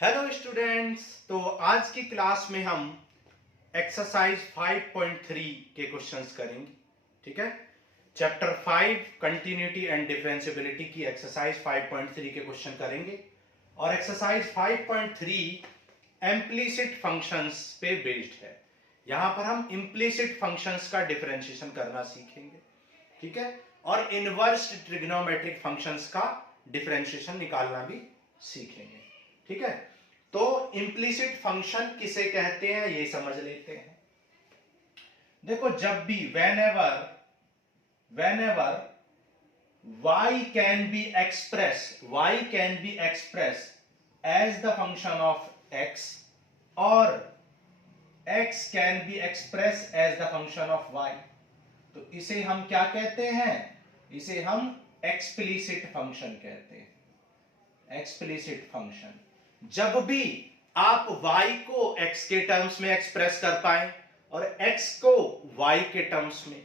Hello students. तो आज की क्लास में हम एक्सरसाइज 5.3 के क्वेश्चंस करेंगे। ठीक है, चैप्टर 5 कंटिन्यूटी एंड डिफरेंशिएबिलिटी की एक्सरसाइज 5.3 के क्वेश्चन करेंगे। और एक्सरसाइज 5.3 इम्प्लिसिट फंक्शंस पे बेस्ड है। यहां पर हम इम्प्लिसिट फंक्शंस का डिफरेंशिएशन करना सीखेंगे। ठीक है, और इनवर्स ट्रिग्नोमेट्रिक फंक्शंस का डिफरेंशिएशन निकालना भी सीखेंगे। ठीक है, तो इम्प्लिसिट फंक्शन किसे कहते हैं ये समझ लेते हैं। देखो, जब भी whenever y can be expressed as the function of x or x can be expressed as the function of y, तो इसे हम क्या कहते हैं? इसे हम एक्सप्लिसिट फंक्शन कहते हैं। एक्सप्लिसिट फंक्शन, जब भी आप y को x के टर्म्स में एक्सप्रेस कर पाए और x को y के टर्म्स में,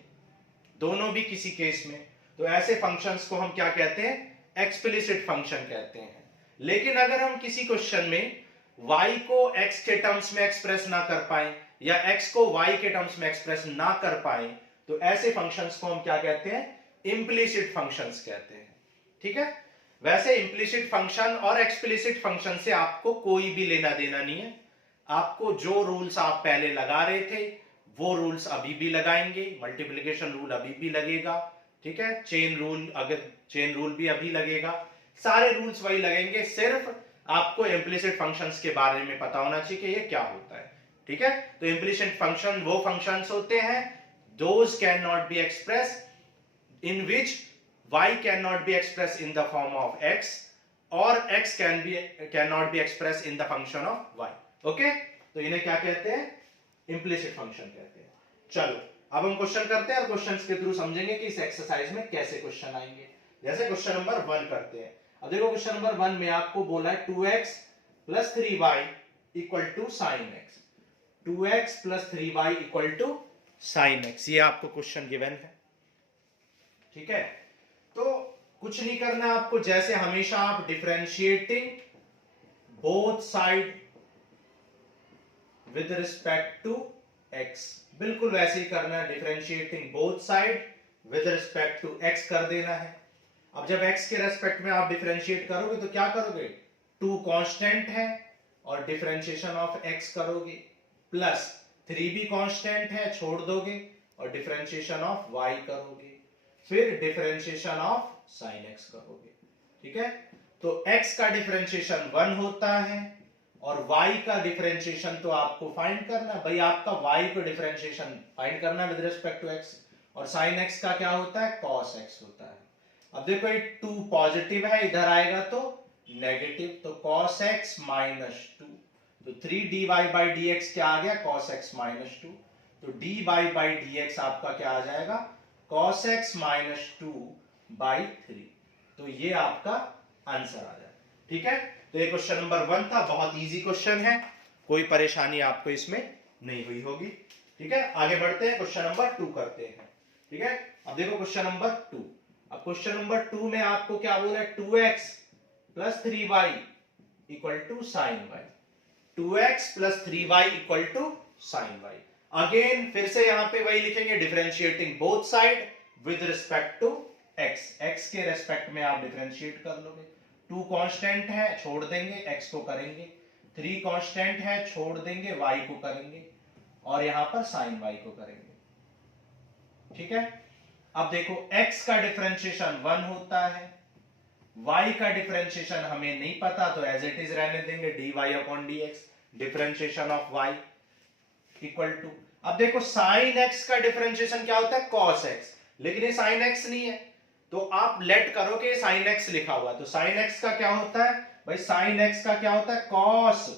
दोनों भी किसी केस में, तो ऐसे फंक्शंस को हम क्या कहते हैं? एक्सप्लिसिट फंक्शन कहते हैं। लेकिन अगर हम किसी क्वेश्चन में y को x के टर्म्स में एक्सप्रेस ना कर पाए या x को y के टर्म्स में एक्सप्रेस ना कर पाए, तो ऐसे फंक्शंस को हम क्या कहते हैं? इम्प्लिसिट फंक्शंस कहते हैं। ठीक है, वैसे इम्प्लिसिट फंक्शन और एक्सप्लिसिट फंक्शन से आपको कोई भी लेना देना नहीं है। आपको जो रूल्स आप पहले लगा रहे थे वो रूल्स अभी भी लगाएंगे। मल्टीप्लिकेशन रूल अभी भी लगेगा। ठीक है, चेन रूल भी अभी लगेगा। सारे रूल्स वही लगेंगे, सिर्फ आपको इम्प्लिसिट फंक्शंस के बारे में पता होना चाहिए कि ये क्या होता है। ठीक है, तो इम्प्लिसिट फंक्शन वो फंक्शंस होते हैं those can not be express in which y cannot be expressed in the form of x or x cannot be expressed in the function of y. Okay, तो इन्हें क्या कहते हैं? इम्प्लिसिट फंक्शन कहते हैं। चलो, अब हम क्वेश्चन करते हैं और क्वेश्चंस के थ्रू समझेंगे कि इस एक्सरसाइज में कैसे क्वेश्चन आएंगे। जैसे क्वेश्चन नंबर 1 करते हैं। अब देखो, क्वेश्चन नंबर 1 में आपको बोला है 2x plus 3y equal to sine x। 2x plus 3y equal to sine x, ये आपको क्वेश्चन गिवन है। ठीक है, तो कुछ नहीं करना आपको, जैसे हमेशा आप differentiating both side with respect to x, बिल्कुल वैसे ही करना है। Differentiating both side with respect to x कर देना है। अब जब x के रेस्पेक्ट में आप डिफरेंशिएट करोगे तो क्या करोगे? 2 कांस्टेंट है और डिफरेंशिएशन ऑफ x करोगे, प्लस 3 भी कांस्टेंट है, छोड़ दोगे और डिफरेंशिएशन ऑफ y करोगे, फिर डिफरेंशिएशन ऑफ साइन x करोगे। ठीक है, तो x का डिफरेंशिएशन 1 होता है और y का डिफरेंशिएशन तो आपको फाइंड करना है भाई। आपका y को डिफरेंशिएशन फाइंड करना विद रिस्पेक्ट टू x, और साइन x का क्या होता है? cos x होता है। अब देखो, ये 2 पॉजिटिव है, इधर आएगा तो नेगेटिव, तो cos x माइनस 2, तो 3 dy by dx क्या आ गया? cos x माइनस 2, तो dy by dx आपका क्या आ जाएगा? cos x माइनस 2 बाई 3, तो ये आपका आंसर आ जाए। ठीक है, तो ये क्वेश्चन नंबर 1 था, बहुत इजी क्वेश्चन है, कोई परेशानी आपको इसमें नहीं हुई होगी। ठीक है, आगे बढ़ते हैं, क्वेश्चन नंबर 2 करते हैं। ठीक है, अब देखो क्वेश्चन नंबर 2। अब क्वेश्चन नंबर 2 में आपको क्या बोला है? 2x plus 3y equal to sine y। 2x plus 3y equal to sine y। Again फिर से यहां पे वही लिखेंगे, differentiating both side with respect to x। x के रेस्पेक्ट में आप डिफरेंशिएट कर लोगे। 2 कांस्टेंट है, छोड़ देंगे, x को करेंगे। 3 कांस्टेंट है, छोड़ देंगे, y को करेंगे, और यहां पर साइन y को करेंगे। ठीक है, अब देखो, x का डिफरेंशिएशन 1 होता है, y का डिफरेंशिएशन हमें नहीं पता, तो एज इट इज रहने देंगे, dy upon dx, differentiation of y equal to. अब देखो, साइन x का डिफरेंशिएशन क्या होता है? cos x, लेकिन ये साइन x नहीं है, तो आप लेट करो कि साइन x लिखा हुआ, तो साइन x का क्या होता है भाई? साइन x का क्या होता है? cos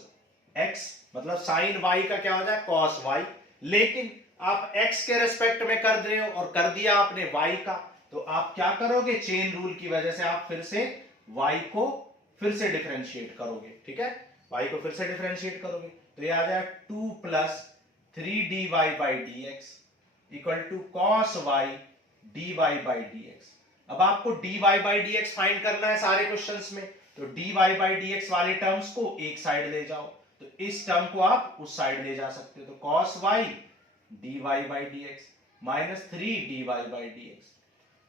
x, मतलब साइन y का क्या होता है? cos y। लेकिन आप x के रेस्पेक्ट में कर रहे हो और कर दिया आपने y का, तो आप क्या करोगे? चेन रूल की वजह से आप फिर से y को फिर से डिफरेंशिएट करोगे। ठीक है, y को फिर से डिफरेंशिएट करोगे, तो ये आ जाएगा 2 plus 3 dy by dx equal to cos y dy by dx। अब आपको dy by dx फाइंड करना है सारे क्वेश्चंस में, तो dy बाई dx वाले टर्म्स को एक साइड ले जाओ, तो इस टर्म को आप उस साइड ले जा सकते हो, तो cos y dy by dx minus 3 dy by dx।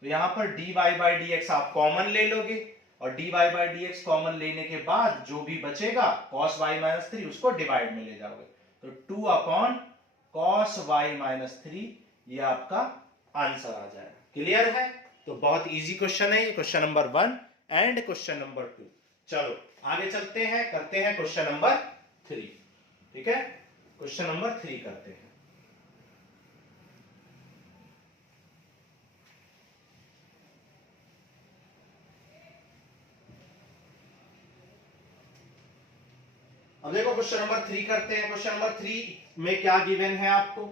तो यहां पर dy बाई dx आप कॉमन ले लोगे और dy बाई dx कॉमन लेने के बाद जो भी बचेगा cos y माइनस 3 उसको डिवाइड में ले जाओगे, तो 2 अपॉन cos y माइनस 3 ये आपका आंसर आ जाएगा। क्लियर है? तो बहुत इजी क्वेश्चन है ये, question number 1 and question number 2। चलो आगे चलते हैं, करते हैं क्वेश्चन नंबर 3। ठीक है, क्वेश्चन नंबर 3 करते हैं। अब देखो क्वेश्चन नंबर 3 करते हैं। क्वेश्चन नंबर 3 में क्या गिवन है आपको?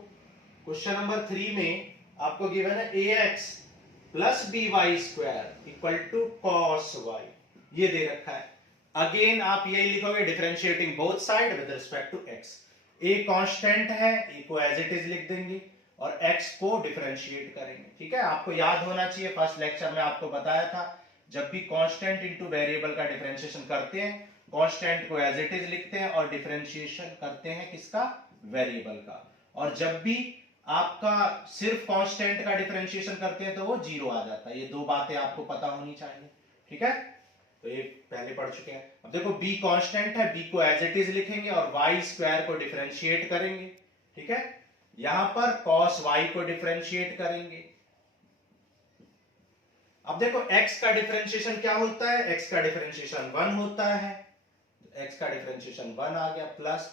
क्वेश्चन नंबर 3 में आपको गिवन है ax plus B Y square equal to cos Y, ये दे रखा है। अगेन आप यही लिखोगे differentiating both side with respect to x। a constant है, a को एज इट इज लिख देंगे और x को डिफरेंशिएट करेंगे। ठीक है, आपको याद होना चाहिए, फर्स्ट लेक्चर में आपको बताया था जब भी कांस्टेंट इनटू वेरिएबल का डिफरेंशिएशन करते हैं, कांस्टेंट को एज इट इज लिखते हैं और डिफरेंशिएशन करते हैं किसका? वेरिएबल का। और जब भी आपका सिर्फ कांस्टेंट का डिफरेंशिएशन करते हैं तो वो जीरो आ जाता है। ये दो बातें आपको पता होनी चाहिए। ठीक है, तो ये पहले पढ़ चुके हैं। अब देखो b कांस्टेंट है, b को एज इट इज लिखेंगे और y स्क्वायर को डिफरेंशिएट करेंगे। ठीक है, यहां पर cos y को डिफरेंशिएट करेंगे। अब देखो x का डिफरेंशिएशन क्या होता है? x का डिफरेंशिएशन 1 होता है, x का डिफरेंशिएशन 1 आ गया प्लस,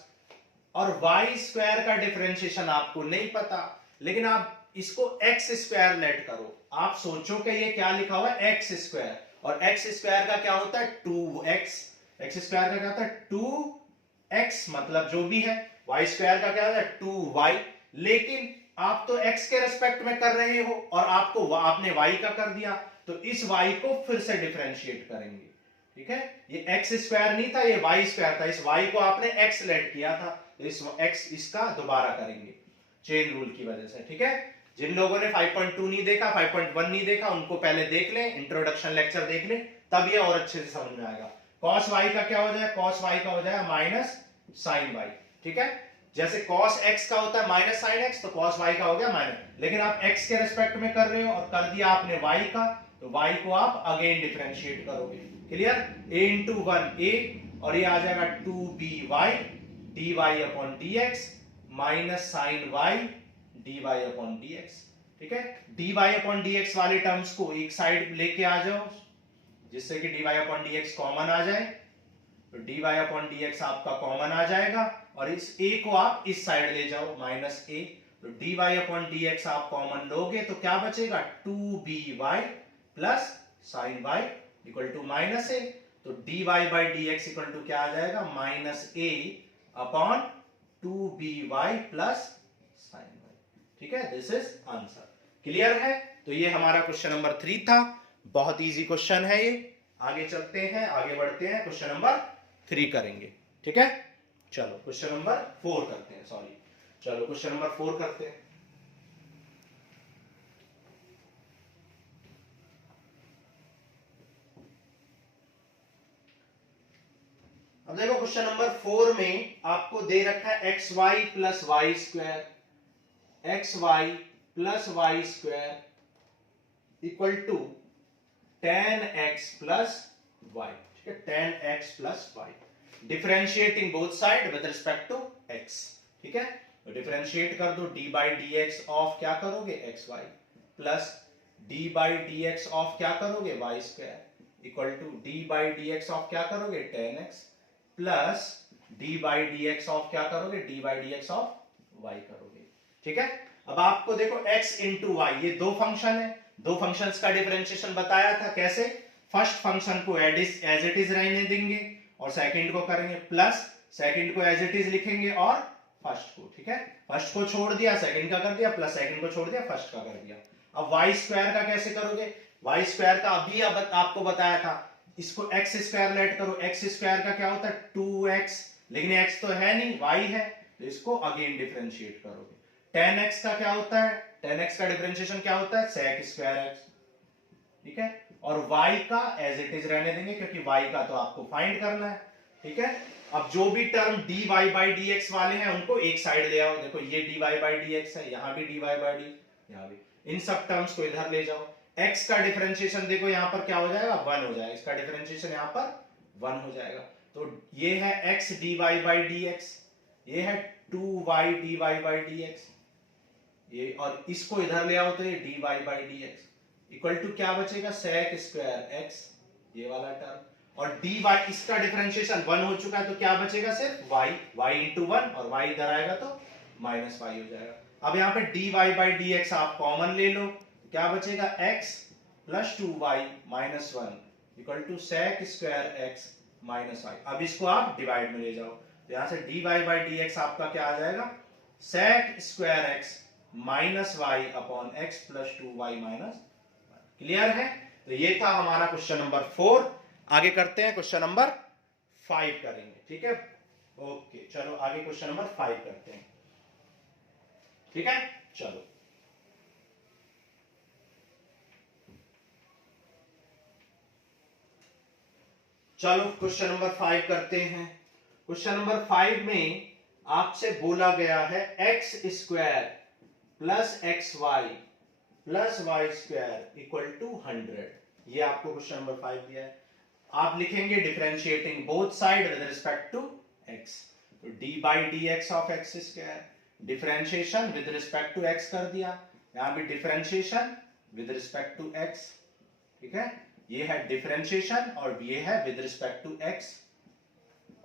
और y स्क्वायर का डिफरेंशिएशन आपको नहीं पता, लेकिन आप इसको x स्क्वायर लेट करो। आप सोचो कि ये क्या लिखा हुआ है? x स्क्वायर, और x स्क्वायर का क्या होता है? 2x। x स्क्वायर का क्या होता है? 2x, मतलब जो भी है। y स्क्वायर का क्या होता है? 2y। लेकिन आप तो x के रेस्पेक्ट में कर रहे हो और आपने y का कर दिया, तो इस y को फिर से डिफरेंशिएट करेंगे। ठीक है, ये x स्क्वायर नहीं था, ये y स्क्वायर था। इस y को आपने x लेट किया था, तो इस x इसका दोबारा करेंगे चेन रूल की वजह से। ठीक है, जिन लोगों ने 5.2 नहीं देखा, 5.1 नहीं देखा, उनको पहले देख लें, इंट्रोडक्शन लेक्चर देख लें, तब ये और अच्छे से समझ में आएगा। cos y का क्या हो जाएगा? cos y का हो जाएगा माइनस sin y। ठीक है, जैसे cos x का होता है माइनस sin x, तो cos y का हो गया माइनस। लेकिन आप x के रेस्पेक्ट में कर रहे हो और कर दिया आपने y का, तो y को आप अगेन डिफरेंशिएट करोगे। क्लियर? a इंटू 1 a और ये आ जाएगा 2by dy upon dx minus sin y dy upon dx। ठीक है, dy अपॉन dx वाले टर्म्स को एक साइड लेके आ जाओ, जिससे कि dy अपॉन dx कॉमन आ जाए, तो dy अपॉन dx आपका कॉमन आ जाएगा और इस a को आप इस साइड ले जाओ माइनस a, तो dy अपॉन dx आप कॉमन लोगे तो क्या बचेगा? 2by plus sin y equal to minus a, तो dy by dx equal to क्या आ जाएगा? Minus a upon 2by plus sin y। ठीक है, दिस इज आंसर। क्लियर है? तो ये हमारा क्वेश्चन नंबर 3 था, बहुत इजी क्वेश्चन है ये। आगे चलते हैं, आगे बढ़ते हैं, क्वेश्चन नंबर 3 करेंगे। ठीक है, चलो क्वेश्चन नंबर 4 करते हैं, सॉरी, चलो क्वेश्चन नंबर 4 करते हैं। अब देखो क्वेश्चन नंबर 4 में आपको दे रखा है X Y plus Y square, X Y plus Y square equal to ten X plus Y. ठीक है, ten X plus Y, differentiating both side with respect to X. ठीक है, तो डिफरेंशिएट कर दो, D by D X of क्या करोगे? X Y plus D by D X of क्या करोगे? Y square equal to D by D X of क्या करोगे? Ten X plus D by D X of क्या करोगे? D by D X of Y करोगे। ठीक है, अब आपको देखो x इंटू वाई, ये दो फंक्शन है, दो फंक्शंस का डिफरेंशिएशन बताया था कैसे। फर्स्ट फंक्शन को एज इट इज रहने देंगे और सेकंड को करेंगे प्लस, सेकंड को एज इट इज लिखेंगे और फर्स्ट को। ठीक है, फर्स्ट को छोड़ दिया, सेकंड का कर दिया, प्लस सेकंड को छोड़ दिया, फर्स्ट का कर दिया। अब वाई स्क्वायर का कैसे करोगे? वाई स्क्वायर का अभी आपको बताया था, इसको एक्स स्क्वायर लेट करो। एक्स स्क्वायर का क्या होता है? 2x, लेकिन x तो है नहीं, y है, तो इसको अगेन डिफरेंशिएट करोगे। tan x का क्या होता है? tan x का डिफरेंशिएशन क्या होता है? sec square x। ठीक है, और y का एज इट इज रहने देंगे क्योंकि y का तो आपको फाइंड करना है। ठीक है, अब जो भी टर्म dy बाई dx वाले हैं उनको एक साइड ले आओ। देखो ये dy बाई dx है, यहां भी dy बाई d, यहां भी, इन सब टर्म्स को इधर ले जाओ। x का डिफरेंशिएशन देखो यहां पर क्या हो जाएगा, 1 हो जाएगा, इसका डिफरेंशिएशन यहां पर 1 हो जाएगा। तो ये है x dy बाई dx, ये है 2y dy बाई dx, ये, और इसको इधर ले आओ तो ये dy by dx equal to क्या बचेगा, sec स्क्वायर x, ये वाला टर्म, और dy, इसका डिफरेंशिएशन 1 हो चुका है तो क्या बचेगा, सिर्फ y इंटू 1, और y इधर आएगा तो माइनस y हो जाएगा। अब यहाँ पे dy बाई dx आप कॉमन ले लो, क्या बचेगा, x plus 2y minus 1 equal to sec square x minus y। अब इसको आप डिवाइड में ले जाओ, तो यहाँ से dy बाई dx आपका क्या आ जाएगा, sec square x minus y upon x plus 2y minus. Clear है? तो ये था हमारा क्वेश्चन नंबर 4। आगे करते हैं क्वेश्चन नंबर 5 करेंगे। ठीक है, ओके, चलो आगे क्वेश्चन नंबर 5 करते हैं। ठीक है, चलो चलो क्वेश्चन नंबर 5 करते हैं। क्वेश्चन नंबर 5 में आपसे बोला गया है X square plus X Y plus Y square equal to 100। ये आपको क्वेश्चन नंबर 5 दिया है। आप लिखेंगे differentiating both side with respect to x, तो d by D X of X square, differentiation with respect to x कर दिया, यहां भी differentiation with respect to x। ठीक है, ये है डिफरेंशिएशन और ये है विद रिस्पेक्ट टू x,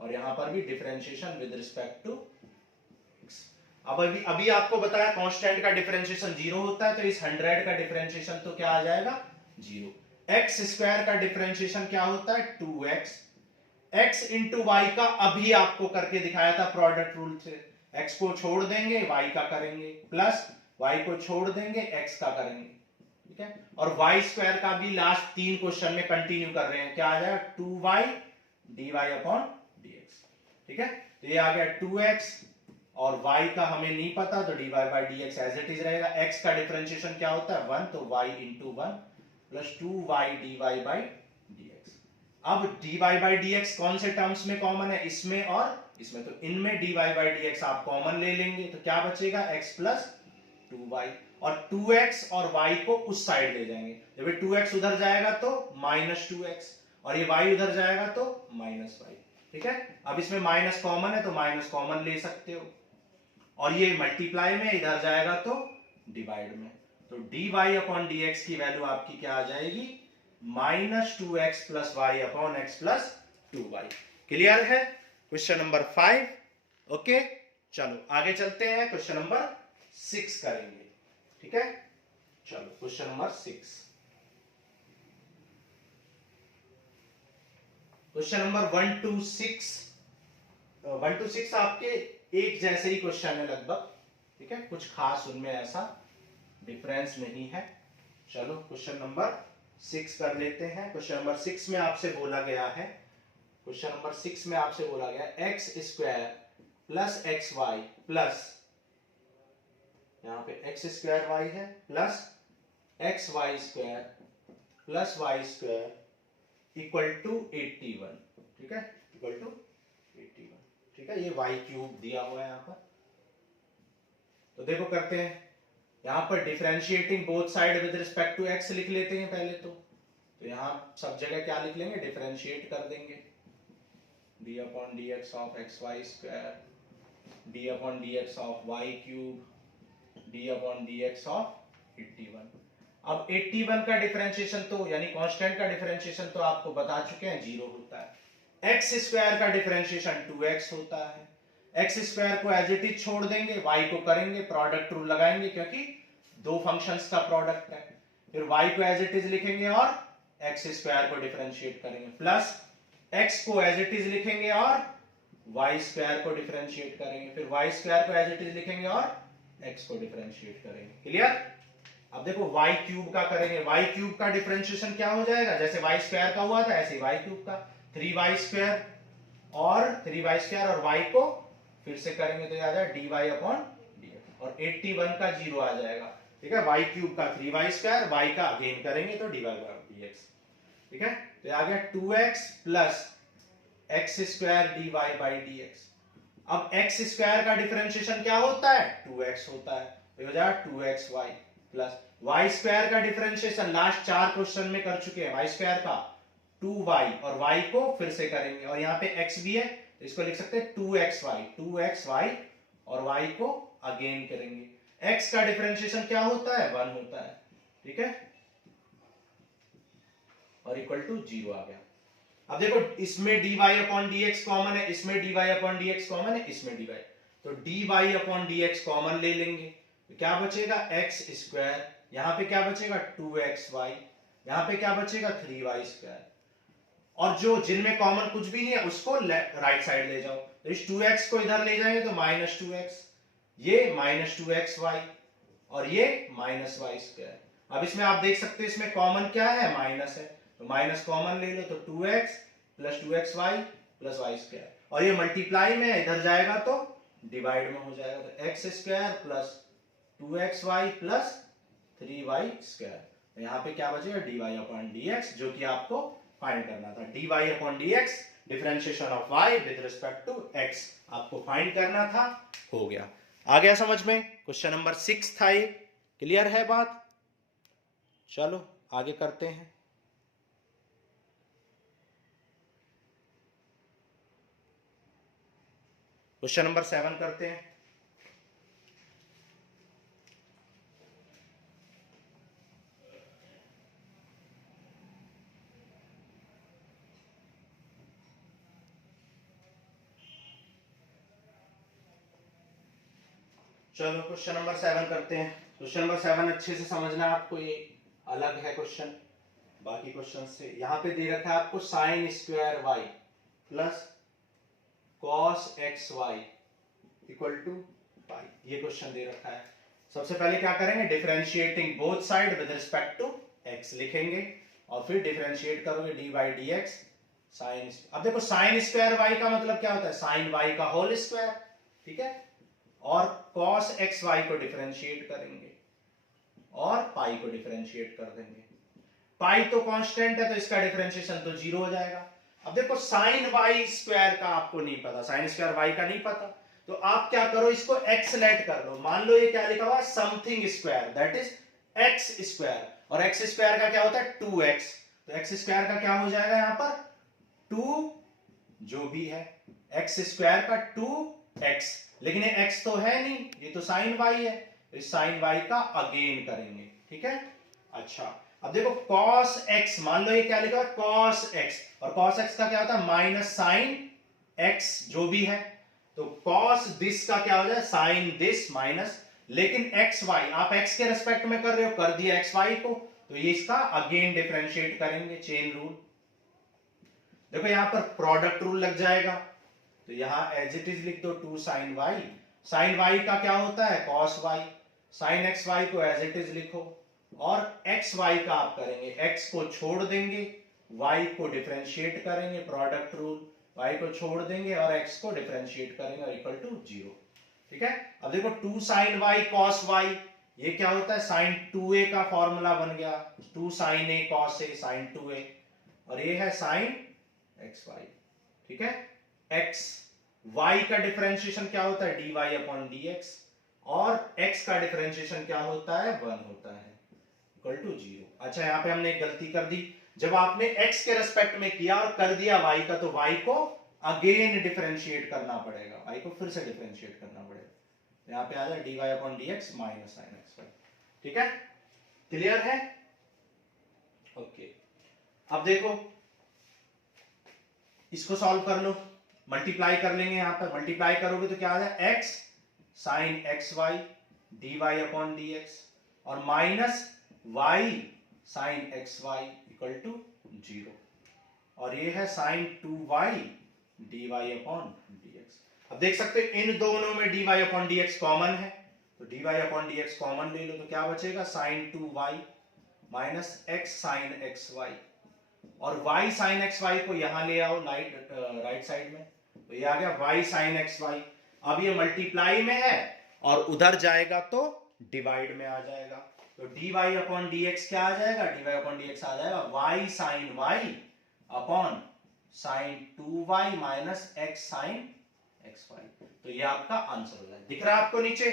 और यहां पर भी differentiation with respect to x। अब अभी आपको बताया कांस्टेंट का डिफरेंशिएशन 0 होता है, तो इस 100 का डिफरेंशिएशन तो क्या आ जाएगा, 0। एक्स स्क्वायर का डिफरेंशिएशन क्या होता है, 2x। x इंटू वाई का अभी आपको करके दिखाया था प्रोडक्ट रूल से, x को छोड़ देंगे y का करेंगे, प्लस y को छोड़ देंगे x का करेंगे। ठीक है, और y स्क्वायर का भी लास्ट 3 क्वेश्चन में कंटिन्यू कर रहे हैं, क्या आ जाएगा, 2y dy अपॉन dx। ठीक है, तो ये आ गया 2x, और y का हमें नहीं पता तो dy by dx as it is रहेगा। x का डिफरेंशिएशन क्या होता है, 1, तो y into 1 plus 2y dy by dx। अब dy बाई dx कौन से टर्म्स में कॉमन है, इसमें और इसमें, तो इनमें dy बाई dx आप कॉमन ले लेंगे तो क्या बचेगा, x प्लस 2y, और 2x और y को उस साइड ले जाएंगे, जब ये 2x उधर जाएगा तो माइनस 2x, और ये y उधर जाएगा तो माइनस y। ठीक है, अब इसमें माइनस कॉमन है तो माइनस कॉमन ले सकते हो, और ये मल्टीप्लाई में इधर जाएगा तो डिवाइड में, तो dy अपॉन dx की वैल्यू आपकी क्या आ जाएगी, minus 2x plus Y upon x plus 2y। Clear है क्वेश्चन नंबर 5? ओके, चलो आगे चलते हैं, क्वेश्चन नंबर 6 करेंगे। ठीक है, चलो question number 6। Question number 1 to 6 आपके एक जैसे ही क्वेश्चन है लगभग। ठीक है, कुछ खास उनमें ऐसा डिफरेंस नहीं है। चलो क्वेश्चन नंबर 6 कर लेते हैं। क्वेश्चन नंबर 6 में आपसे बोला गया है, क्वेश्चन नंबर 6 में आपसे बोला गया X square plus X Y plus, यहां पे एक्स स्क्वायर वाई है, plus X Y square plus Y square equal to 81। ठीक है, इक्वल टू 81। ठीक है, ये वाई क्यूब दिया हुआ है यहां पर। तो देखो करते हैं, यहां पर differentiating both side with respect to X लिख लेते हैं पहले तो यहां सब जगह क्या लिख लेंगे, डिफरेंशिएट कर देंगे, d upon D X of X Y square, d upon D X of Y cube, d upon D X of 81। अब 81 का डिफरेंशिएशन तो यानी कांस्टेंट का डिफरेंशिएशन तो आपको बता चुके हैं 0 होता है। एक्स स्क्वायर का डिफरेंशिएशन 2x होता है, एक्स स्क्वायर को एज इट इज छोड़ देंगे, y को करेंगे, प्रोडक्ट रूल लगाएंगे क्योंकि दो फंक्शंस का प्रोडक्ट है, फिर y को एज इट इज लिखेंगे और एक्स स्क्वायर को डिफरेंशिएट करेंगे, प्लस x को एज इट इज लिखेंगे और y स्क्वायर को डिफरेंशिएट करेंगे, फिर y स्क्वायर को एज इट इज लिखेंगे और x को डिफरेंशिएट करेंगे। क्लियर? अब देखो y क्यूब का करेंगे, y क्यूब का डिफरेंशिएशन क्या हो जाएगा, जैसे y स्क्वायर का हुआ था ऐसे y क्यूब का 3y स्क्वायर और 3y स्क्वायर और y को फिर से करेंगे तो आ जाएगा dy अपॉन dx, और 81 का 0 आ जाएगा। ठीक है, y क्यूब का 3y स्क्वायर, y का अगेन करेंगे तो dy अपॉन dx। dx। ठीक है, तो आ गया 2x plus x square dy by dx। अब x स्क्वायर का डिफरेंशिएशन क्या होता है, 2x होता है, तो हो जाएगा 2xy प्लस y स्क्वायर का डिफरेंशिएशन लास्ट 4 क्वेश्चन में कर चुके हैं, y स्क्वायर का 2y, और y को फिर से करेंगे, और यहाँ पे x भी है तो इसको लिख सकते हैं 2xy और y को अगेन करेंगे। x का डिफरेंशिएशन क्या होता है, 1 होता है। ठीक है, और इक्वल टू 0 आ गया। अब देखो इसमें dy अपॉन dx कॉमन है, इसमें dy अपॉन dx कॉमन है, इसमें dy, तो dy अपॉन dx कॉमन ले लेंगे तो क्या बचेगा x स्क्वायर, यहां पे क्या बचेगा 2xy, यहां पे क्या बचेगा 3y स्क्वायर, और जो जिनमें कॉमन कुछ भी नहीं है उसको राइट साइड ले जाओ, तो इस 2x को इधर ले जाएंगे तो माइनस 2x, ये माइनस 2xy और ये माइनस y स्क्वायर। अब इसमें आप देख सकते हो इसमें कॉमन क्या है, माइनस है, तो माइनस कॉमन ले लो तो 2x plus 2xy plus y square, और ये मल्टीप्लाई में इधर जाएगा तो डिवाइड में हो जाएगा, तो x square plus 2xy plus 3y square, तो यहाँ पे क्या बचेगा dy अपॉन dx, जो कि आपको फाइंड करना था। dy upon dx differentiation of y with respect to x आपको फाइंड करना था, हो गया। आ गया समझ में, क्वेश्चन नंबर 6 था ये, क्लियर है बात। चलो आगे करते हैं। क्वेश्चन नंबर 7 करते हैं। चलो क्वेश्चन नंबर 7 करते हैं। क्वेश्चन नंबर 7 अच्छे से समझना आपको, ये अलग है क्वेश्चन बाकी क्वेश्चन से। यहां पे दे रखा है आपको sine square y plus cos x y equal to pi, ये क्वेश्चन दे रखा है। सबसे पहले क्या करेंगे, differentiating both side with respect to x लिखेंगे, और फिर डिफरेंशिएट करोगे D by D x sine. अब देखो साइन स्क्वायर y का मतलब क्या होता है, साइन y का होल स्क्वायर, ठीक है, और cos एक्स वाई को डिफरेंशिएट करेंगे और पाई को डिफरेंशिएट कर देंगे। पाई तो कांस्टेंट है तो इसका डिफरेंशिएशन तो 0 हो जाएगा। अब देखो साइन वाई स्क्वायर का आपको नहीं पता, साइन स्क्वायर वाई का नहीं पता, तो आप क्या करो, इसको x लेट कर लो। मान लो ये क्या लिखा हुआ है, something square, that is x square, और एक्स स्क्वायर का क्या होता है 2x, तो एक्स स्क्वायर का क्या हो जाएगा यहां पर 2 जो भी है, एक्स स्क्वायर का 2x, लेकिन ये x तो है नहीं, ये तो साइन y है, तो इस साइन y का अगेन करेंगे, ठीक है। अच्छा अब देखो cos x, मान लो ये क्या लिखा है cos x, और cos x का क्या होता है माइनस साइन x जो भी है, तो cos दिस का क्या हो जाए साइन दिस माइनस, लेकिन xy आप x के रेस्पेक्ट में कर रहे हो, कर दिया xy को, तो ये इसका अगेन डिफरेंशिएट करेंगे, चेन रूल। देखो यहां पर प्रोडक्ट रूल लग जाएगा, तो यहां एज इट इज लिख दो 2 साइन वाई, साइन वाई का क्या होता है cos y, sine x Y को एज इट इज लिखो, और एक्स वाई का आप करेंगे, x को छोड़ देंगे, y को डिफरेंशिएट करेंगे, प्रोडक्ट रूल, y को छोड़ देंगे और x को डिफरेंशिएट करेंगे और इक्वल टू 0, ठीक है। अब देखो 2 साइन y cos y, ये क्या होता है साइन 2a का फॉर्मूला बन गया, 2 sine a cos a sine 2a, और ये है साइन एक्स वाई, ठीक है। x y का डिफरेंशिएशन क्या होता है dy अपॉन dx, और x का डिफरेंशिएशन क्या होता है 1 होता है, इक्वल टू 0। अच्छा यहाँ पे हमने एक गलती कर दी, जब आपने x के रेस्पेक्ट में किया और कर दिया y का, तो y को अगेन डिफरेंशिएट करना पड़ेगा, y को फिर से डिफरेंशिएट करना पड़ेगा, यहाँ पे आ जाए dy upon dx minus sine x Y, ठीक है, क्लियर है, ओके। अब देखो इसको सॉल्व कर लो, मल्टीप्लाई कर लेंगे, यहां पर मल्टीप्लाई करोगे तो क्या आ जाए x sine x y d y upon D x, और minus y sine x y equal to 0, और ये है sine 2y d y upon D x. अब देख सकते हो इन दोनों में d y upon D x common है, तो d y upon D x common ले लो, तो क्या बचेगा sine 2y minus x sine x y, और y साइन एक्स वाई को यहां ले आओ राइट साइड में, तो ये आ गया y साइन एक्स वाई। अब ये मल्टीप्लाई में है और उधर जाएगा तो डिवाइड में आ जाएगा, तो dy अपॉन dx क्या आ जाएगा, dy अपॉन dx आ जाएगा y sine y upon sine 2y minus x sine xy। तो ये आपका आंसर हो जाएगा। दिख रहा है आपको नीचे?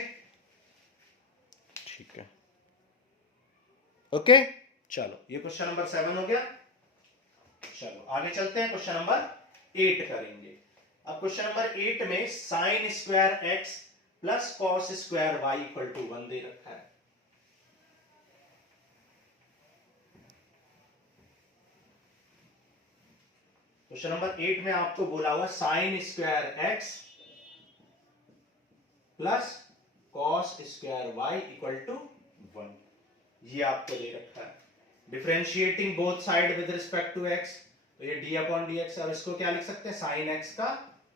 ठीक है, ओके। चलो ये क्वेश्चन नंबर 7 हो गया। चलो आगे चलते हैं, क्वेश्चन नंबर 8 करेंगे। अब क्वेश्चन नंबर 8 में sine square x plus cos square y equal to 1 दे रखा है। क्वेश्चन नंबर 8 में आपको बोला हुआ sine square x plus cos square y equal to 1, ये आपको दे रखा है। Differentiating both side with respect to x, तो ये d अपॉन dx, अब इसको क्या लिख सकते हैं, साइन x का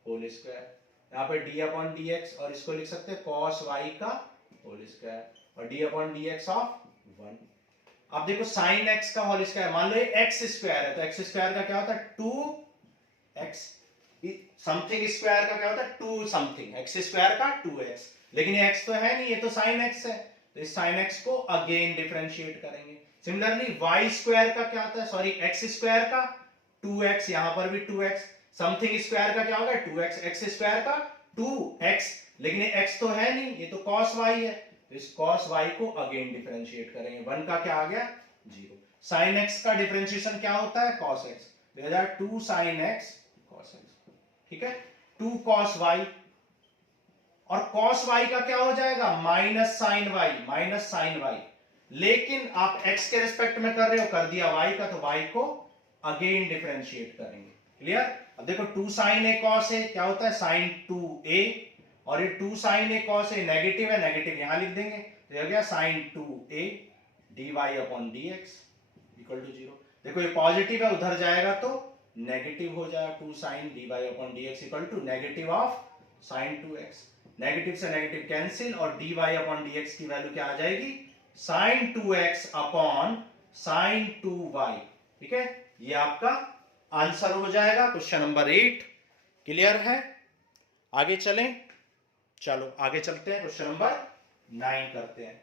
होल स्क्वायर। यहाँ पे d अपॉन dx और इसको लिख सकते हैं cos y का होल स्क्वायर और d अपॉन dx ऑफ 1। अब देखो साइन x का होल स्क्वायर, मान लो ये x स्क्वायर है, तो x स्क्वायर का क्या होता है 2x, समथिंग स्क्वायर का क्या होता है 2 समथिंग, x स्क्वायर का 2x, लेकिन ये x तो है नहीं, ये तो साइन x है, तो इस साइन x को अगेन डिफरेंशिएट करेंगे। सिमिलरली y स्क्वायर का क्या होता है, सॉरी x स्क्वायर का 2x, यहां पर भी 2x, समथिंग स्क्वायर का क्या होगा 2x, x स्क्वायर का 2x, लेकिन ये x तो है नहीं, ये तो cos y है, तो इस cos y को अगेन डिफरेंशिएट करेंगे। 1 का क्या आ गया 0। sin x का डिफरेंशिएशन क्या होता है cos x, तो हो जाएगा 2 sin x cos x, ठीक है। 2 cos y और cos y का क्या हो जाएगा माइनस साइन y, लेकिन आप x के रिस्पेक्ट में कर रहे हो, कर दिया y का, तो y को अगेन डिफरेंशिएट करेंगे। क्लियर? अब देखो 2 sin a cos a क्या होता है sin 2a, और ये 2 sin a cos a negative है, नेगेटिव यहां लिख देंगे, तो ये हो गया sin 2a dy upon dx equal to 0। देखो ये पॉजिटिव है, उधर जाएगा तो नेगेटिव हो जाएगा, 2 sin dy upon dx equal to negative of sin 2x, negative से नेगेटिव कैंसिल, और dy अपॉन dx की वैल्यू क्या आ जाएगी sin 2x upon sin 2y, ठीक है। ये आपका आंसर हो जाएगा क्वेश्चन नंबर 8। क्लियर है? आगे चलें, चलो आगे चलते हैं, क्वेश्चन नंबर 9 करते हैं।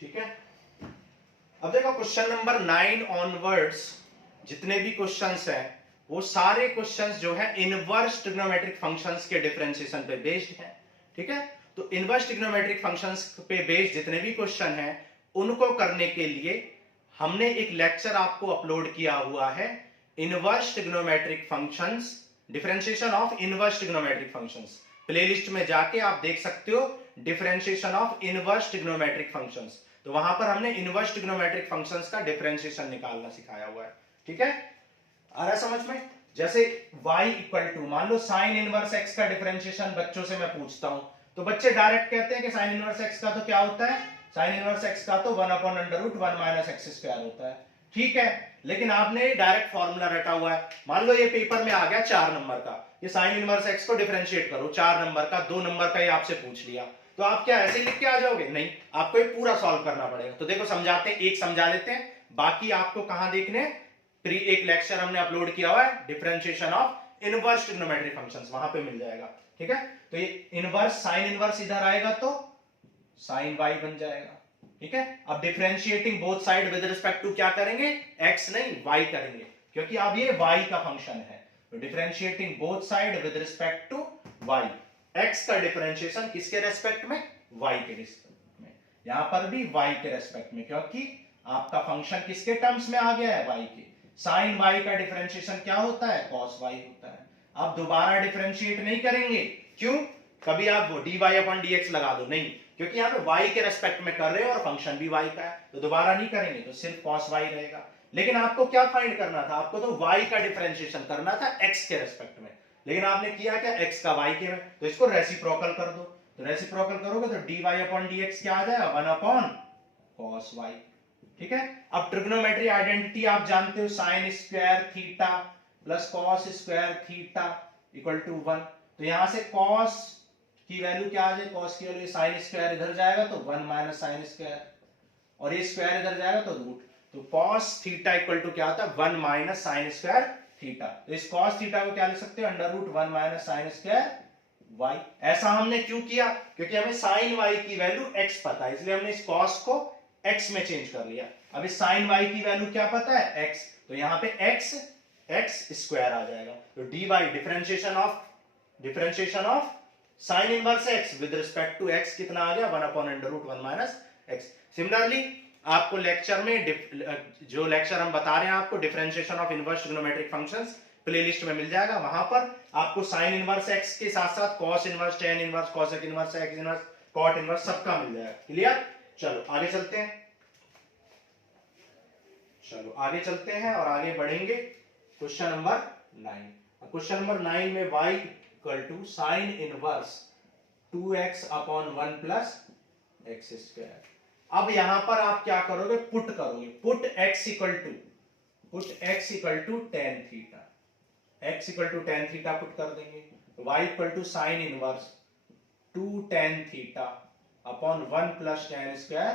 ठीक है, अब देखो क्वेश्चन नंबर 9 ऑनवर्ड्स जितने भी क्वेश्चंस हैं वो सारे क्वेश्चंस जो है इनवर्स ट्रिग्नोमेट्रिक फंक्शंस के डिफरेंशिएशन पे बेस्ड हैं, ठीक है। तो इनवर्स ट्रिग्नोमेट्रिक फंक्शंस पे बेस्ड जितने भी क्वेश्चन हैं उनको करने के लिए हमने एक लेक्चर आपको अपलोड किया हुआ है, inverse trigonometric functions, differentiation of inverse trigonometric functions. Playlist में जाके आप देख सकते हो differentiation of inverse trigonometric functions, तो वहां पर हमने इनवर्स ट्रिग्नोमेट्रिक फंक्शंस का डिफरेंशिएशन निकालना सिखाया हुआ है, ठीक है। आ रहा है समझ में? जैसे y इक्वल टू, मान लो साइन इनवर्स x का डिफरेंशिएशन बच्चों से मैं पूछता हूं, तो बच्चे डायरेक्ट कहते हैं कि साइन इनवर्स x का तो क्या होता है, साइन इनवर्स x का तो 1 upon under root 1 minus x square होता है, ठीक है। लेकिन आपने डायरेक्ट फॉर्मूला रटा हुआ है, मान लो ये पेपर में आ गया 4 नंबर का, ये साइन इनवर्स x को डिफरेंशिएट करो, 4 नंबर का, 2 नंबर का ये आपसे पूछ लिया, तो आप क्या ऐसे लिख के आ जाओगे? नहीं, आपको ये पूरा सॉल्व करना पड़ेगा। तो देखो समझाते हैं, एक समझा लेते हैं, बाकी आपको कहां देखने, एक लेक्चर हमने अपलोड किया हुआ है differentiation of inverse trigonometric functions, वहां पे मिल जाएगा, ठीक है। तो ये इनवर्स, साइन इनवर्स इधर आएगा तो साइन y बन जाएगा, ठीक है। अब differentiating both side with respect to क्या करेंगे, x नहीं y करेंगे, क्योंकि अब ये y का फंक्शन है, तो differentiating both side with respect to y, x का डिफरेंशिएशन किसके रेस्पेक्ट में, y के रेस्पेक्ट में, यहां पर भी y के रेस्पेक्ट में, क्योंकि आपका फंक्शन किसके टर्म्स में आ गया है, y के। साइन y का डिफरेंशिएशन क्या होता है, cos y होता है। आप दोबारा डिफरेंशिएट नहीं करेंगे, क्यों? कभी आप dy अपॉन dx लगा दो, नहीं, क्योंकि यहाँ पे y के रेस्पेक्ट में कर रहे हो और फंक्शन भी y का है, तो दोबारा नहीं करेंगे, तो सिर्फ cos y रहेगा। लेकिन आपको क्या फाइंड करना था, आपको तो y का डिफरेंशिएशन करना था x के रेस्पेक्ट में, लेकिन आपने किया क्या, x का y के में, तो इसको रेसिप्रोकल कर दो, तो रेसिप्रोकल करोगे तो dy अपॉन dx क्या आ जाएगा, 1 अपॉन cos y, ठीक है। अब ट्रिग्नोमेट्री आइडेंटिटी आप जानते हो, sine square theta plus cos square theta equal to 1, तो यहां से कॉस की वैल्यू क्या आ जाए, कॉस की वैल्यू, साइन स्क्वायर इधर जाएगा तो 1 माइनस साइन स्क्वायर, और ये स्क्वायर इधर जाएगा तो रूट, तो कॉस थीटा इक्वल टू क्या होता है 1 माइनस साइन स्क्वायर थीटा। तो इस cos थीटा को क्या लिख सकते हैं, under root 1 minus sine square y। ऐसा हमने क्यों किया, क्योंकि हमें साइन y की वैल्यू x पता है, इसलिए हमने इस cos को x में चेंज कर लिया। अब इस साइन y की वैल्यू क्या पता है, x, तो यहां पे x स्क्वायर आ जाएगा। तो dy differentiation of sine inverse x with respect to x कितना आ गया, 1 upon under root 1 minus x। Similarly आपको लेक्चर में जो लेक्चर हम बता रहे हैं आपको differentiation of inverse trigonometric functions playlist में मिल जाएगा, वहां पर आपको साइन इनवर्स x के साथ साथ cos inverse, tan inverse, cosec inverse, X inverse, cot inverse सबका मिल जाएगा। क्लियर? चलो आगे चलते हैं, चलो आगे चलते हैं और आगे बढ़ेंगे क्वेश्चन नंबर 9। क्वेश्चन नंबर 9 में y equal to sine inverse 2x upon 1 plus x square. अब यहां पर आप क्या करोगे, पुट करोगे, put x equal to tan theta, x equal to tan theta put कर देंगे, y equal to sine inverse 2 tan theta upon 1 plus tan square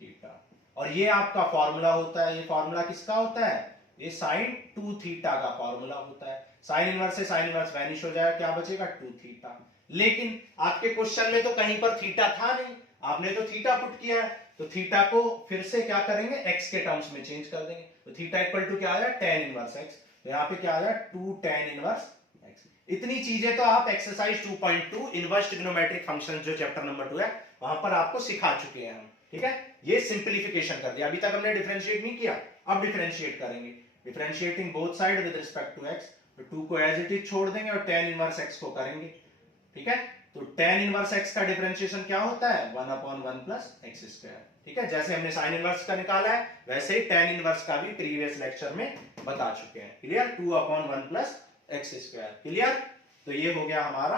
theta. और ये आपका फॉर्मूला होता है, ये फॉर्मूला किसका होता है, ये साइन 2 थीटा का फॉर्मूला होता है। साइन इनवर्स से साइन इनवर्स वैनिश हो जाएगा, क्या बचेगा 2 थीटा। लेकिन आपके क्वेश्चन में तो कहीं पर थीटा था नहीं, आपने तो थीटा पुट किया है, तो थीटा को फिर से क्या करेंगे, x के टर्म्स में चेंज कर देंगे। तो थीटा इक्वल टू क्या आ जाए, टेन इनवर्स x, तो यहाँ पे क्या आ जाए 2 टेन इनवर्स x। इतनी चीजें तो आप एक्सरसाइज 2.2 इनवर्स ट्रिग्नोमेट्रिक फंक्शंस जो चैप्टर नंबर 2 है वहां पर आपको सिखा चुके हैं हम, ठीक है। ये सिंप्लीफिकेशन कर दिया, अभी तक हमने डिफरेंशिएट नहीं किया, अब डिफरेंशिएट करेंगे। Differentiating both side with respect to x, तो 2 को एज इट इज छोड़ देंगे और टेन इनवर्स x को करेंगे, ठीक है। तो टेन इनवर्स x का डिफरेंशिएशन क्या होता है, 1 अपॉन 1 प्लस एक्स स्क्वायर, ठीक है। जैसे हमने साइन इनवर्स का निकाला है वैसे ही टेन इनवर्स का भी प्रीवियस लेक्चर में बता चुके हैं। Clear? 2 upon 1 plus x square. Clear? तो ये हो गया हमारा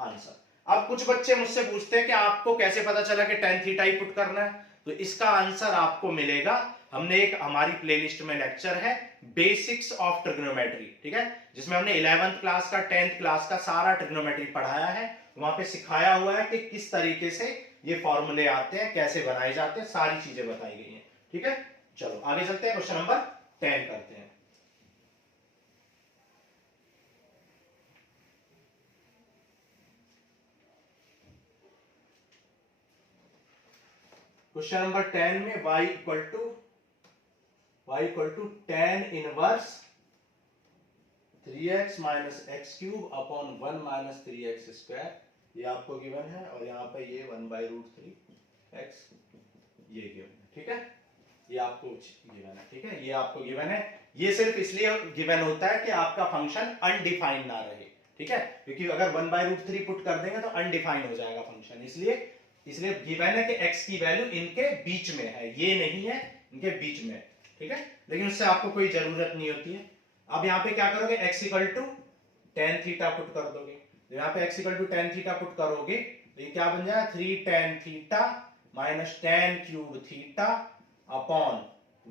आंसर। अब कुछ बच्चे मुझसे पूछते हैं कि आपको कैसे पता चला कि टेन थीटा ही पुट करना है, तो इसका आंसर आपको मिलेगा, हमने एक हमारी प्लेलिस्ट में लेक्चर है बेसिक्स ऑफ ट्रिग्नोमेट्री, ठीक है, जिसमें हमने 11th क्लास का 10th क्लास का सारा ट्रिग्नोमेट्री पढ़ाया है। वहां पे सिखाया हुआ है कि किस तरीके से ये फॉर्मूले आते हैं, कैसे बनाए जाते हैं, सारी चीजें बताई गई हैं, ठीक है। चलो आगे चलते हैं, क्वेश्चन नंबर 10 करते हैं। क्वेश्चन नंबर 10 में y equal to tan inverse 3x minus x cube upon 1 minus 3x square, ये आपको गिवन है, और यहाँ पे ये 1/√3x ये गिवन है, ठीक है। ये आपको गिवन है, ठीक है, ये आपको गिवन है। ये सिर्फ इसलिए गिवन होता है कि आपका फंक्शन अनडिफाइंड ना रहे, ठीक है, क्योंकि अगर 1/√3 पुट कर देंगे तो अनडिफाइंड हो जाएगा फंक्शन, इसलिए गिवन है कि x की वैल्यू इनके बीच में है, ये नहीं है, इनके बीच में, ठीक है, लेकिन उससे आपको कोई जरूरत नहीं होती है। अब यहाँ पे क्या करोगे, x equal to tan theta put कर दोगे, तो यहाँ पे x equal to tan theta put करोगे तो ये क्या बन जाएगा, 3 tan theta minus tan cube theta upon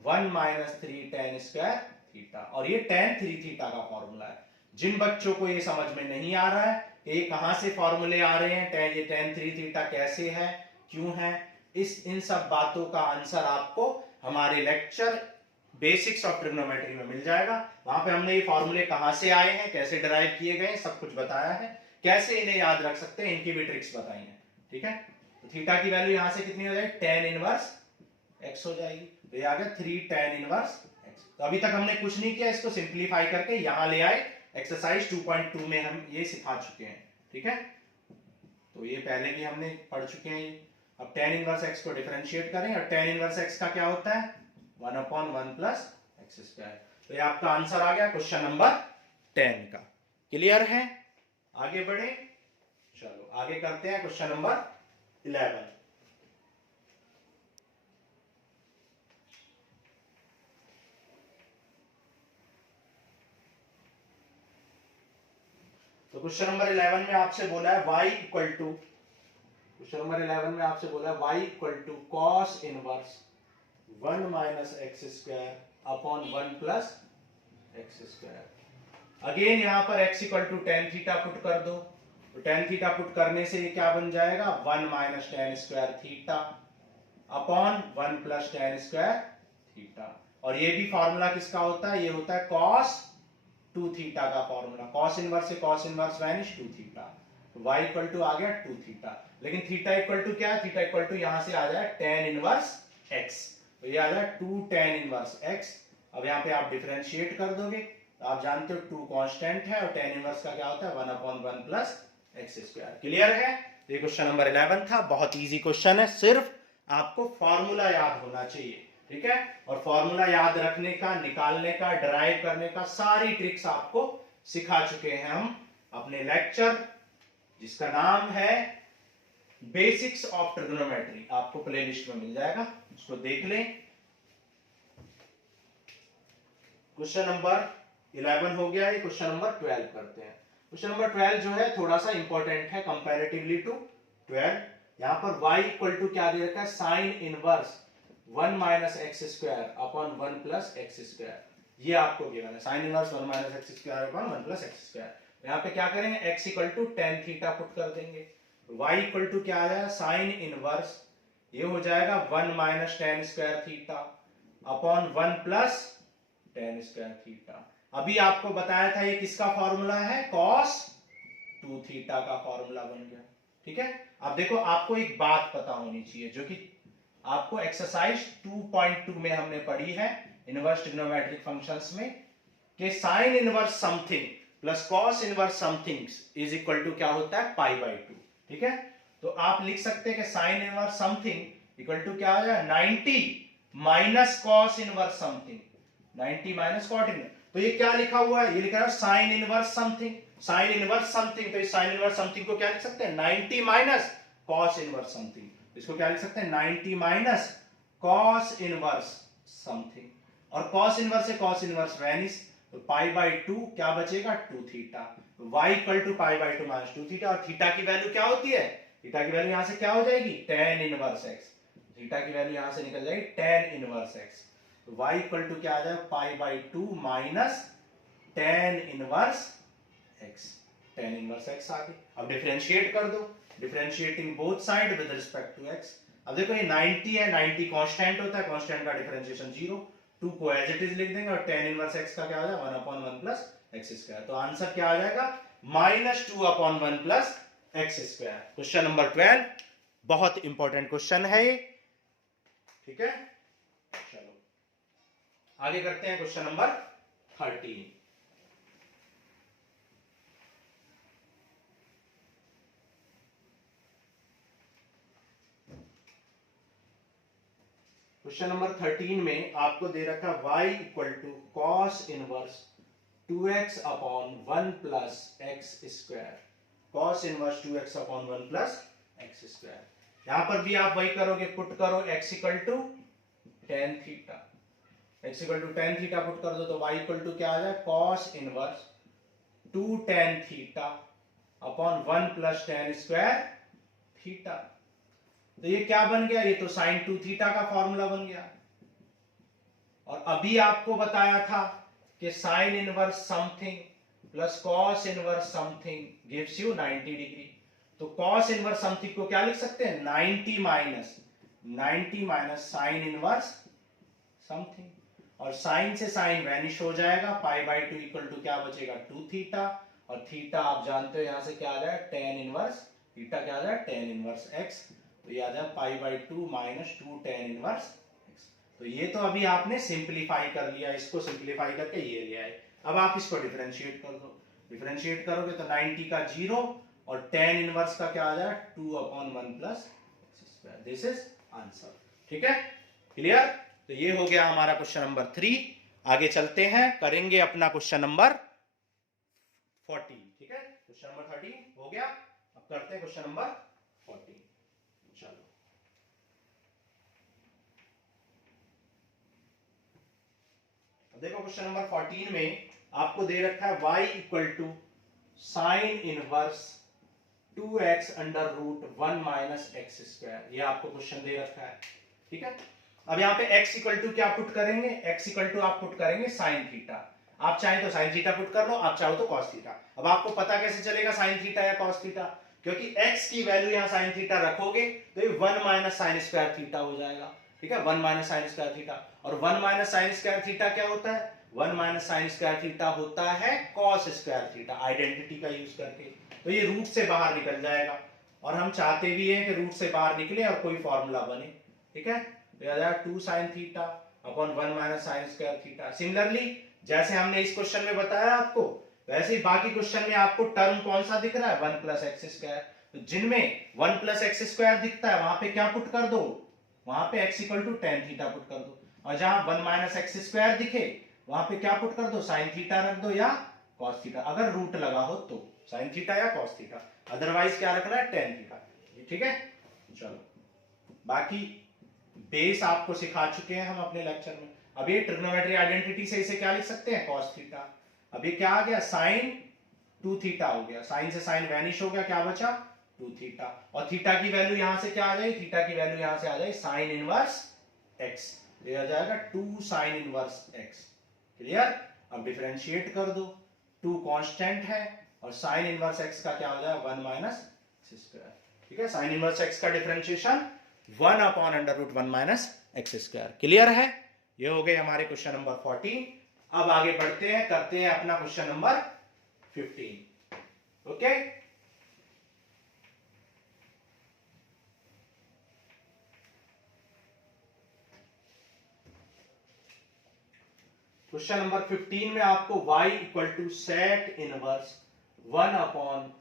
1 minus 3 tan square theta, और ये टेन 3 थीटा का फॉर्मूला है। जिन बच्चों को ये समझ में नहीं आ रहा है कि ये कहां से फॉर्मूले आ रहे हैं, ये टेन 3 थीटा कैसे है, क्यों है, इन सब बातों का आंसर आपको हमारे लेक्चर बेसिक्स ऑफ ट्रिग्नोमेट्री में मिल जाएगा। वहां पे हमने ये फॉर्मूले कहां से आए हैं, कैसे डिराइव किए गए, सब कुछ बताया है, कैसे इन्हें याद रख सकते हैं, इनकी भी ट्रिक्स बताई हैं, ठीक है। तो थीटा की वैल्यू यहां से कितनी हो जाएगी, टेन इनवर्स x हो जाएगी, तो ये आ गया 3 टेन इनवर्स x। तो अभी तक हमने कुछ नहीं किया, इसको सिंप्लीफाई करके यहां ले आए, एक्सरसाइज 2.2 में हम ये सिखा चुके हैं, ठीक है। तो ये पहले भी हमने पढ़ चुके हैं। अब टेन इनवर्स x को डिफरेंशिएट करें, और टेन इनवर्स x का क्या होता है, 1 अपॉन 1 प्लस एक्स स्क्वायर। तो ये आपका आंसर आ गया क्वेश्चन नंबर 10 का। क्लियर है? आगे बढ़े, चलो आगे करते हैं क्वेश्चन नंबर 11। तो क्वेश्चन नंबर 11 में आपसे बोला है y equal to, question number 11 में आपसे बोला है y equal to cos inverse 1 minus x square upon 1 plus x square. Again यहां पर x equal to tan theta put कर दो, तो टेन थीटा पुट करने से ये क्या बन जाएगा, 1 minus ten square theta upon 1 plus tan square theta. और ये भी फॉर्मूला किसका होता है, ये होता है कॉस टू थीटा का फॉर्मूला, कॉस इनवर्स से cos inverse vanish, two theta, y equal to आ गया टू थीटा, लेकिन थीटा इक्वल टू क्या है, थीटा इक्वल टू यहां से आ जाए टेन इनवर्स x, तो ये आ जाए टू टेन इनवर्स x। अब यहाँ पे आप डिफरेंशिएट कर दोगे तो आप जानते हो टू कांस्टेंट है और टेन इनवर्स का क्या होता है, one upon one plus x square. Clear है? ये क्वेश्चन नंबर 11 था, बहुत इजी क्वेश्चन है, सिर्फ आपको फॉर्मूला याद होना चाहिए, ठीक है। और फॉर्मूला याद रखने का, निकालने का, डराइव करने का सारी ट्रिक्स आपको सिखा चुके हैं हम अपने लेक्चर जिसका नाम है बेसिक्स ऑफ ट्रिग्नोमेट्री, आपको प्लेलिस्ट में मिल जाएगा, उसको देख लें। क्वेश्चन नंबर 11 हो गया, ये क्वेश्चन नंबर 12 करते हैं। क्वेश्चन नंबर 12 जो है थोड़ा सा इंपॉर्टेंट है कंपैरेटिवली टू 12। यहां पर y इक्वल टू क्या दे रखा है, sine inverse 1 minus x square upon 1 plus x square, ये आपको गिवन है, sine inverse 1 minus x square upon 1 plus x square. यहाँ पे क्या करेंगे, x equal to tan theta put कर देंगे, y इक्वल टू क्या आ जाएगा, साइन इनवर्स ये हो जाएगा 1 minus ten square theta upon 1 plus tan square theta. अभी आपको बताया था ये किसका फॉर्मूला है, cos 2 थीटा का फॉर्मूला बन गया, ठीक है। अब देखो आपको एक बात पता होनी चाहिए जो कि आपको एक्सरसाइज 2.2 में हमने पढ़ी है इनवर्स ट्रिग्नोमेट्रिक फंक्शंस में, कि sine inverse something plus cos inverse something is equal to क्या होता है, पाई बाई टू, ठीक है। तो आप लिख सकते हैं कि sine inverse something equal to क्या हो जाएगा, 90 minus cos inverse something, 90 minus cot inverse. तो ये क्या लिखा हुआ है, ये लिखा है sine inverse something, sine inverse something, तो इस साइन इनवर्स समथिंग को क्या लिख सकते हैं, 90 माइनस कॉस इनवर्स समथिंग, इसको क्या लिख सकते हैं, 90 माइनस कॉस इनवर्स समथिंग, और कॉस इनवर्स से कॉस इनवर्स वैनिश, तो पाई बाई टू क्या बचेगा, two theta, y equal to pi by two minus two theta, और थीटा की वैल्यू क्या होती है, थीटा की वैल्यू यहां से क्या हो जाएगी, टेन इनवर्स एक्स, थीटा की वैल्यू यहां से निकल जाएगी टेन इनवर्स एक्स, तो y इक्वल टू क्या आ जाएगा, pi by two minus tan inverse x, tan inverse x आ गई। अब डिफरेंशिएट कर दो, differentiating both side with respect to x। अब देखो ये 90 है, 90 कांस्टेंट होता है, कांस्टेंट का डिफरेंशिएशन 0, 2 को एज इट इज लिख देंगे, और टेन इनवर्स x का क्या हो जाएगा, 1 अपॉन 1 प्लस एक्स स्क्वायर, तो आंसर क्या आ जाएगा, minus 2 upon 1 plus x square. Question number 12 बहुत इंपॉर्टेंट क्वेश्चन है ये, ठीक है। चलो आगे करते हैं क्वेश्चन नंबर 13। क्वेश्चन नंबर 13 में आपको दे रखा y equal to cos inverse 2x upon 1 plus x square, cos inverse 2x upon 1 plus x square. यहां पर भी आप वही करोगे, पुट करो x equal to tan theta, x equal to tan theta put कर दो, तो y इक्वल टू क्या आ जाए, cos inverse 2 tan theta upon 1 plus tan square theta. तो ये क्या बन गया, ये तो साइन 2 थीटा का फॉर्मूला बन गया। और अभी आपको बताया था कि sine inverse something plus cos inverse something gives you 90 degree, तो कॉस इनवर्स समथिंग को क्या लिख सकते हैं, 90 माइनस साइन इनवर्स समथिंग, और साइन से साइन वैनिश हो जाएगा, pi by two equal to क्या बचेगा, 2 थीटा, और थीटा आप जानते हो यहां से क्या आ जाए, टेन इनवर्स, थीटा क्या आ जाए, टेन इनवर्स एक्स, तो ये आ जाए पाई by two minus 2 ten inverse x. तो ये तो अभी आपने सिंप्लीफाई कर लिया, इसको सिंप्लीफाई करके ये ले आए। अब आप इसको डिफरेंशिएट कर दो, डिफरेंशिएट करोगे तो 90 का 0 और टेन इनवर्स का क्या आ जाए, 2 upon 1 plus x square, this is answer, ठीक है। क्लियर? तो ये हो गया हमारा क्वेश्चन नंबर 3। आगे चलते हैं, करेंगे अपना क्वेश्चन नंबर 14, ठीक है। क्वेश्चन नंबर 13 हो गया, अब करते हैं क्वेश्चन नंबर 14। चलो देखो क्वेश्चन नंबर 14 में आपको दे रखा है y equal to sine inverse 2x under root 1 minus x square, ये आपको क्वेश्चन दे रखा है, ठीक है। अब यहाँ पे x इक्वल टू क्या पुट करेंगे, x इक्वल टू आप पुट करेंगे साइन थीटा, आप चाहें तो साइन थीटा पुट कर लो, आप चाहो तो कॉस थीटा। अब आपको पता कैसे चलेगा साइन थीटा या कॉस थीटा, क्योंकि x की वैल्यू यहाँ साइन थीटा रखोगे तो ये 1 माइनस साइन स्क्वायर थीटा हो जाएगा, ठीक है, 1 माइनस साइन स्क्वायर थीटा, और 1 माइनस साइन स्क्वायर थीटा क्या होता है, 1 माइनस साइन स्क्वायर थीटा होता है कॉस स्क्वायर थीटा, आइडेंटिटी का यूज करके। तो ये रूट से बाहर निकल जाएगा, और हम चाहते भी हैं कि रूट से बाहर निकले और कोई फॉर्मूला बने, ठीक है। तो आ जाएगा 2 sine theta upon 1 minus sine square theta. Similarly जैसे हमने इस क्वेश्चन में बताया आपको, वैसे ही बाकी क्वेश्चन में आपको टर्म कौन सा दिख रहा है, 1 प्लस एक्स स्क्वायर। तो जिनमें 1 प्लस एक्स स्क्वायर दिखता है वहां पे क्या पुट कर दो, वहां पे x equal to tan theta put कर दो, और जहां 1 माइनस एक्स स्क्वायर दिखे वहां पे क्या पुट कर दो, साइन थीटा रख दो या कॉस थीटा, अगर रूट लगा हो तो साइन थीटा या कॉस थीटा, अदरवाइज क्या रखना है, टेन थीटा, ठीक है। चलो बाकी बेस आपको सिखा चुके हैं हम अपने लेक्चर में। अब ये ट्रिग्नोमेट्री आइडेंटिटी से इसे क्या लिख सकते हैं, कॉस थीटा। अब ये क्या आ गया, साइन 2 थीटा हो गया, साइन से साइन वैनिश हो गया, क्या बचा 2 थीटा, और थीटा की वैल्यू यहां से क्या आ जाएगी, थीटा की वैल्यू यहां से आ जाएगी साइन इनवर्स एक्स, ये आ जाएगा 2 साइन इनवर्स एक्स। क्लियर। अब डिफरेंशिएट कर दो, 2 कांस्टेंट है और साइन इनवर्स एक्स का क्या हो जाएगा 1 माइनस एक्स स्क्वायर, ठीक है। साइन इनवर्स एक्स का differentiation 1 upon under root 1 minus x square. Clear है। ये हो गए हमारे क्वेश्चन नंबर 14। अब आगे बढ़ते हैं, करते हैं अपना question number 15। Okay, question number 15 में आपको y equal to sec inverse 1 upon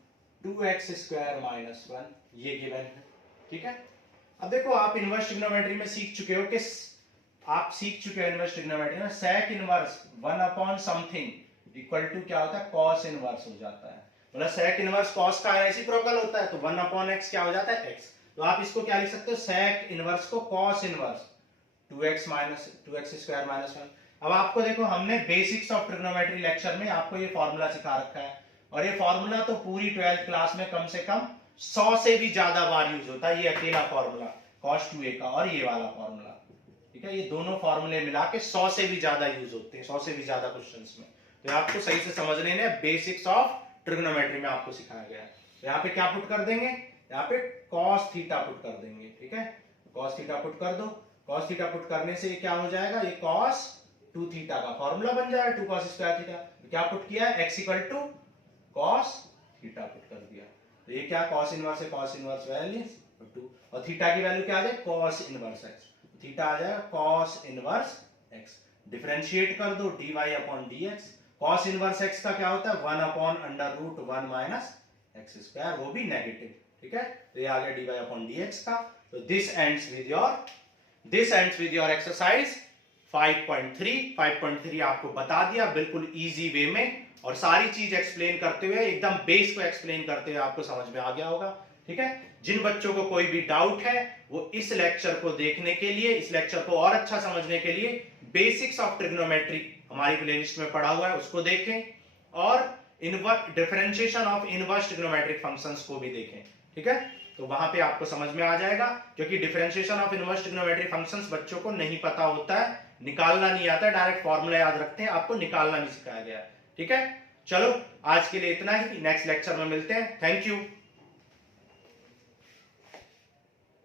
2x square minus 1 ये गिवन है, ठीक है। अब देखो आप इनवर्स ट्रिग्नोमेट्री में सीख चुके हो कि आप सीख चुके हो इनवर्स ट्रिग्नोमेट्री में sec inverse 1 upon something equal to क्या होता है, cos इनवर्स हो जाता है। मतलब सेक इनवर्स cos का रेसिप्रोकल होता है, तो 1 अपॉन x क्या हो जाता है, x। तो आप इसको क्या लिख सकते हो, सेक इनवर्स को cos inverse 2x square minus 1। अब आपको देखो हमने बेसिक्स ऑफ ट्रिग्नोमेट्री लेक्चर में आपको ये फॉर्मूला सिखा रखा है, और ये फॉर्मूला तो पूरी 12th क्लास में कम से कम 100 से भी ज्यादा बार यूज होता है। ये अकेला फॉर्मूला cos 2a का और ये वाला फॉर्मूला, ठीक है, ये दोनों फॉर्मूले मिला के 100 से भी ज्यादा यूज होते हैं, 100 से भी ज्यादा क्वेश्चंस में। तो आपको सही से समझ लेना है, बेसिक्स ऑफ ट्रिग्नोमेट्री में आपको सिखाया गया है। तो यहाँ पे क्या पुट कर देंगे, यहाँ पे cos थीटा पुट कर देंगे, ठीक है। cos थीटा पुट कर दो, cos थीटा पुट करने से ये क्या हो जाएगा, ये cos 2 थीटा का फॉर्मूला बन जाएगा 2 cos स्क्वायर थीटा। तो क्या पुट किया है, x equal to cos theta put कर दिया। तो ये क्या cos इनवर्स है, cos इनवर्स वैल्यू 2, और थीटा की वैल्यू क्या आ जाए, cos इनवर्स x। थीटा आ जाएगा cos इनवर्स x। डिफरेंशिएट कर दो dy upon dx। cos inverse x का क्या होता है 1 upon under root 1 minus x square, वो भी नेगेटिव, ठीक है। तो ये आ गया dy अपॉन dx का। तो this ends with your exercise 5.3 आपको बता दिया बिल्कुल इजी वे में, और सारी चीज एक्सप्लेन करते हुए, एकदम बेस को एक्सप्लेन करते हुए आपको समझ में आ गया होगा, ठीक है। जिन बच्चों को कोई भी डाउट है वो इस लेक्चर को देखने के लिए, इस लेक्चर को और अच्छा समझने के लिए बेसिक्स ऑफ ट्रिग्नोमेट्री हमारी प्लेलिस्ट में पढ़ा हुआ है, उसको देखें, और differentiation of inverse trigonometric functions को भी देखें, ठीक है। तो वहां पे आपको समझ में आ जाएगा, क्योंकि differentiation of inverse trigonometric functions बच्चों को नहीं पता होता है, निकालना नहीं आता है, डायरेक्ट फॉर्मूला याद रखते हैं, आपको निकालना नहीं सिखाया गया, ठीक है। चलो आज के लिए इतना ही, नेक्स्ट लेक्चर में मिलते हैं। Thank you.